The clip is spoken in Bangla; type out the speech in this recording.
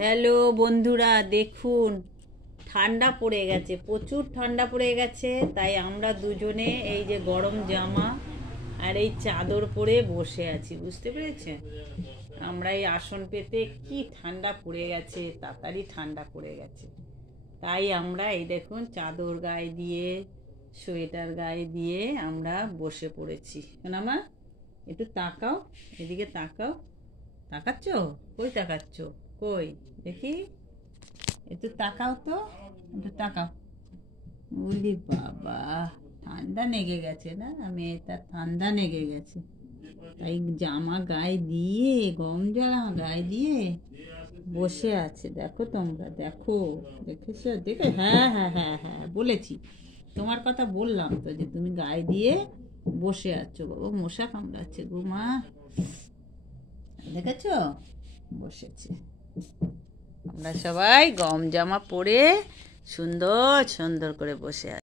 হ্যালো বন্ধুরা, দেখুন ঠান্ডা পড়ে গেছে, প্রচুর ঠান্ডা পড়ে গেছে। তাই আমরা দুজনে এই যে গরম জামা আর এই চাদর পরে বসে আছি, বুঝতে পেরেছেন? আমরা এই আসন পেতে কি ঠান্ডা পড়ে গেছে, তাড়াতাড়ি ঠান্ডা পড়ে গেছে। তাই আমরা এই দেখুন চাদর গায়ে দিয়ে, সোয়েটার গায়ে দিয়ে আমরা বসে পড়েছি। মা একটু তাকাও, এদিকে তাকাও। তাকাচ্ছ? কই তাকাচ্ছ? কই দেখি, একটু তাকাও তো, একটু তাকাও। বলি বাবা, ঠান্ডা লেগে গেছে না মেয়েটা, ঠান্ডা লেগে গেছে। তাই জামা গায়ে দিয়ে, গরম জামা গায়ে দিয়ে বসে আছে। দেখো তোমরা, দেখো, দেখেছো? দেখে হ্যাঁ হ্যাঁ হ্যাঁ হ্যাঁ বলেছি, তোমার কথা বললাম তো, যে তুমি গায়ে দিয়ে বসে আছো। বাবা মশা কামড়াচ্ছে গো মা, দেখেছো? বসেছে। আমরা সবাই গরম জামা পরে সুন্দর সুন্দর করে বসে আছি।